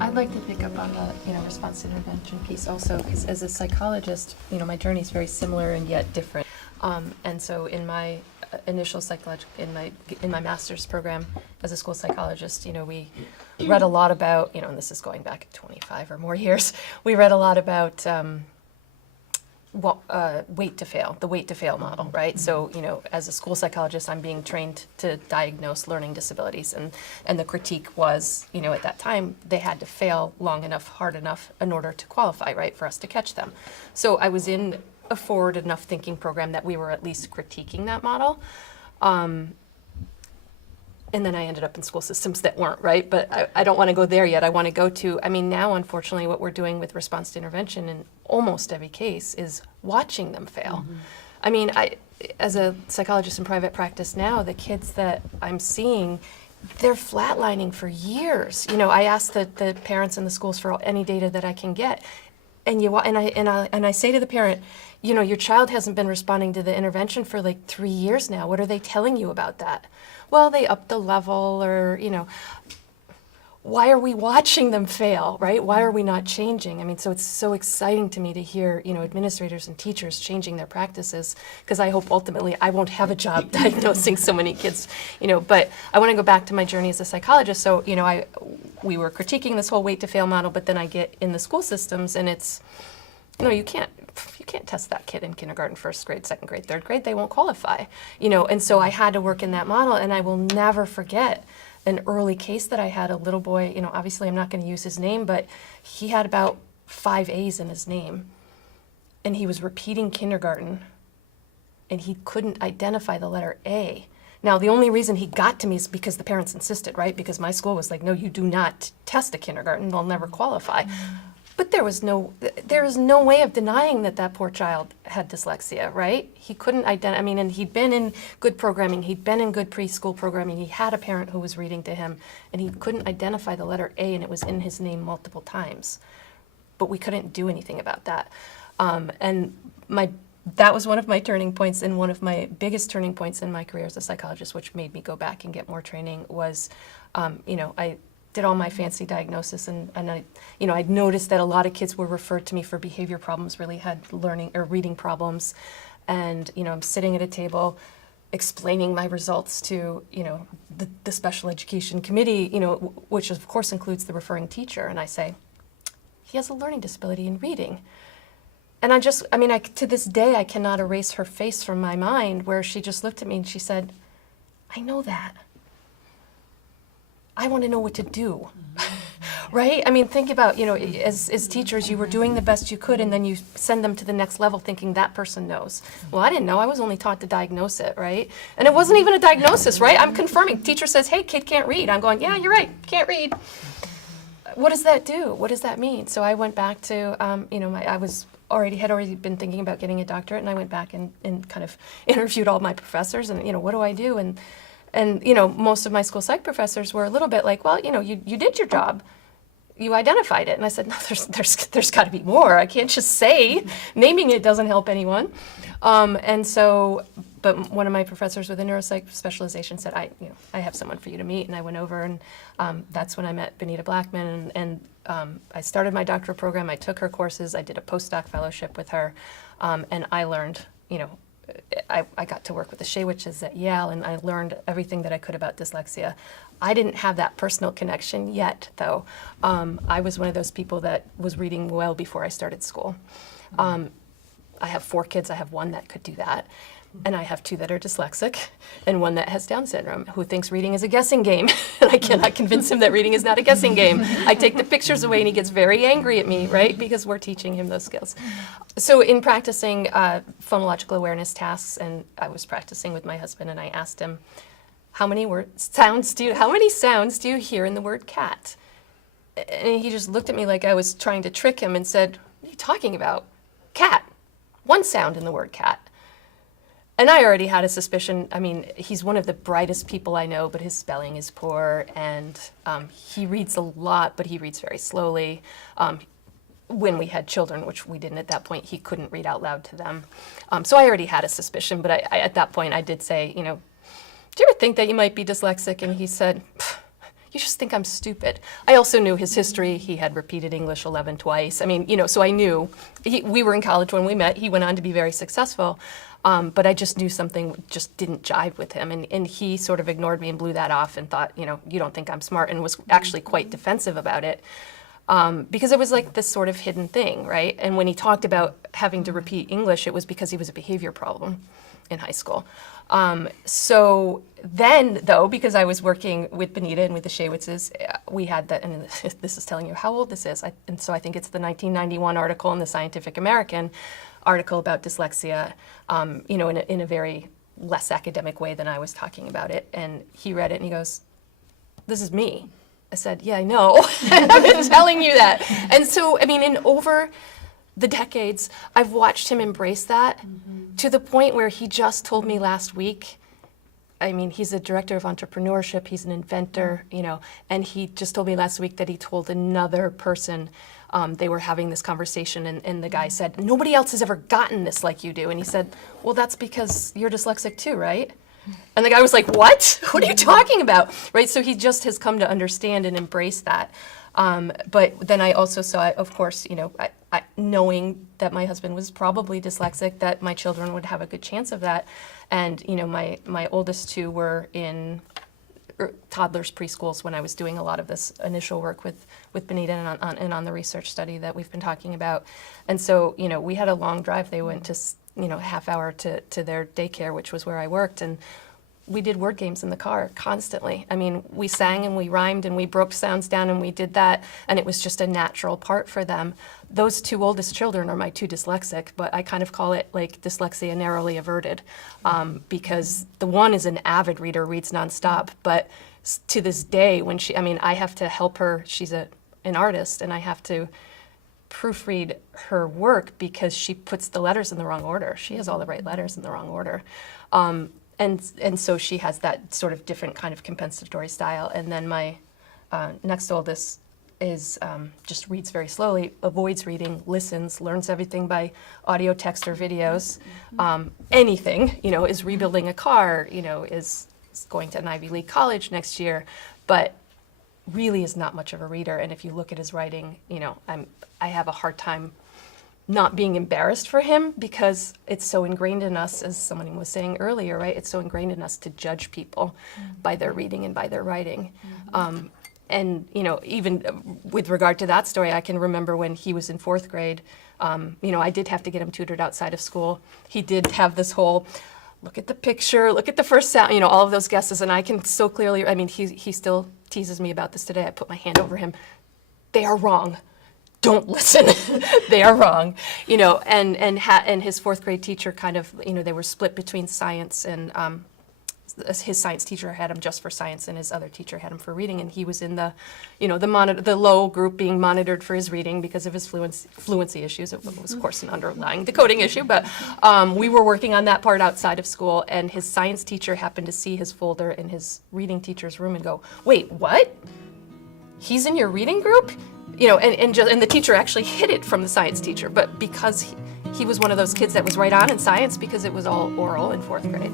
I'd like to pick up on the, response to intervention piece also, because as a psychologist, my journey is very similar and yet different. And so in my initial in my master's program as a school psychologist, we read a lot about, and this is going back 25 or more years, we read a lot about wait to fail, the wait to fail model, right? So, as a school psychologist, I'm being trained to diagnose learning disabilities, and the critique was, at that time, they had to fail long enough, hard enough in order to qualify, right, for us to catch them. So I was in a forward enough thinking program that we were at least critiquing that model. And then I ended up in school systems that weren't, right? But I don't want to go there yet. I want to go to, now, unfortunately, what we're doing with response to intervention in almost every case is watching them fail. Mm-hmm. As a psychologist in private practice now, the kids that I'm seeing, they're flatlining for years. I ask the parents in the schools for any data that I can get. And I say to the parent, your child hasn't been responding to the intervention for like 3 years now. What are they telling you about that? Well, they upped the level, or, why are we watching them fail, right? Why are we not changing? So it's so exciting to me to hear, administrators and teachers changing their practices, because I hope ultimately I won't have a job diagnosing so many kids, But I want to go back to my journey as a psychologist. So, we were critiquing this whole wait to fail model, but then I get in the school systems, and it's, you can't test that kid in kindergarten, first grade, second grade, third grade. They won't qualify, and so I had to work in that model. And I will never forget an early case that I had. A little boy, obviously I'm not going to use his name, but he had about 5 A's in his name, and he was repeating kindergarten, and he couldn't identify the letter A. Now, the only reason he got to me is because the parents insisted, right? Because my school was like, no, you do not test a kindergarten, they'll never qualify. But there is no way of denying that poor child had dyslexia, right? He couldn't identify, and he'd been in good programming, he'd been in good preschool programming, he had a parent who was reading to him, and he couldn't identify the letter A, and it was in his name multiple times. But we couldn't do anything about that. That was one of my turning points, and one of my biggest turning points in my career as a psychologist, which made me go back and get more training, was, I did all my fancy diagnosis, and I'd noticed that a lot of kids were referred to me for behavior problems, really had learning or reading problems, and I'm sitting at a table explaining my results to the special education committee, which of course includes the referring teacher, and I say, he has a learning disability in reading. And to this day, I cannot erase her face from my mind, where she just looked at me and she said, I know that. I want to know what to do, right? Think about, as teachers, you were doing the best you could, and then you send them to the next level thinking that person knows. Well, I didn't know. I was only taught to diagnose it, right? And it wasn't even a diagnosis, right? I'm confirming. Teacher says, hey, kid can't read. I'm going, yeah, you're right, can't read. What does that do? What does that mean? So I went back to, had already been thinking about getting a doctorate, and I went back and kind of interviewed all my professors, and, what do I do? And most of my school psych professors were a little bit like, well, you did your job, you identified it. And I said, no, there's got to be more. I can't just say. Naming it doesn't help anyone. But one of my professors with a neuropsych specialization said, I have someone for you to meet. And I went over, and that's when I met Benita Blackman, and I started my doctoral program. I took her courses. I did a postdoc fellowship with her, and I learned, I got to work with the Shaywitches at Yale, and I learned everything that I could about dyslexia. I didn't have that personal connection yet, though. I was one of those people that was reading well before I started school. I have 4 kids. I have 1 that could do that. And I have 2 that are dyslexic, and 1 that has Down syndrome, who thinks reading is a guessing game. And I cannot convince him that reading is not a guessing game. I take the pictures away, and he gets very angry at me, right? Because we're teaching him those skills. So in practicing phonological awareness tasks, and I was practicing with my husband, and I asked him, how many sounds do you hear in the word cat? And he just looked at me like I was trying to trick him and said, what are you talking about? Cat. 1 sound in the word cat. And I already had a suspicion. He's one of the brightest people I know, but his spelling is poor, and he reads a lot, but he reads very slowly. When we had children, which we didn't at that point, he couldn't read out loud to them. So I already had a suspicion, but I at that point I did say, do you ever think that you might be dyslexic? And he said, you just think I'm stupid. I also knew his history. He had repeated English 11 twice. I mean, you know, so I knew we were in college when we met. He went on to be very successful. But I just knew something just didn't jive with him. And he sort of ignored me and blew that off and thought, you know, you don't think I'm smart, and was actually quite defensive about it. Because it was like this sort of hidden thing, right? And when he talked about having to repeat English, it was because he was a behavior problem in high school. So then, though, because I was working with Benita and with the Shawitzes, we had that, and this is telling you how old this is. And so I think it's the 1991 article in the Scientific American article about dyslexia, you know, in a very less academic way than I was talking about it. And he read it and he goes, "This is me." I said, "Yeah, I know. I've been telling you that." And so, I mean, in over the decades, I've watched him embrace that to the point where he just told me last week, I mean, he's a director of entrepreneurship, he's an inventor, you know, and he just told me last week that he told another person, they were having this conversation, and the guy said, "Nobody else has ever gotten this like you do." And he said, "Well, that's because you're dyslexic too, right?" And the guy was like, "What? What are you talking about?" Right? So he just has come to understand and embrace that. But then I also saw, of course, you know, I, knowing that my husband was probably dyslexic, that my children would have a good chance of that. And, you know, my oldest two were in toddlers preschools when I was doing a lot of this initial work with Benita and on the research study that we've been talking about. And so, you know, we had a long drive. They went to, you know, half hour to their daycare, which was where I worked. And we did word games in the car constantly. I mean, we sang and we rhymed and we broke sounds down and we did that, and it was just a natural part for them. Those two oldest children are my two dyslexic, but I kind of call it like dyslexia narrowly averted, because the one is an avid reader, reads nonstop, but to this day, when she, I mean, I have to help her, she's an artist, and I have to proofread her work because she puts the letters in the wrong order. She has all the right letters in the wrong order. And so she has that sort of different kind of compensatory style. And then my next oldest is just reads very slowly, avoids reading, listens, learns everything by audio, text, or videos. Anything, you know, is rebuilding a car, you know, is going to an Ivy League college next year, but really is not much of a reader. And if you look at his writing, you know, I have a hard time not being embarrassed for him, because it's so ingrained in us, as someone was saying earlier, right? It's so ingrained in us to judge people by their reading and by their writing. And, you know, even with regard to that story, I can remember when he was in 4th grade, you know, I did have to get him tutored outside of school. He did have this whole, look at the picture, look at the first sound, you know, all of those guesses. And I can so clearly, I mean, he still teases me about this today. I put my hand over him. They are wrong. Don't listen. They are wrong, you know. And his 4th grade teacher kind of, you know, they were split between science, and his science teacher had him just for science, and his other teacher had him for reading. And he was in the, you know, the low group being monitored for his reading because of his fluency issues. It was, of course, an underlying decoding issue, but we were working on that part outside of school. And his science teacher happened to see his folder in his reading teacher's room and go, "Wait, what? He's in your reading group?" You know, and the teacher actually hid it from the science teacher, but because he was one of those kids that was right on in science because it was all oral in 4th grade.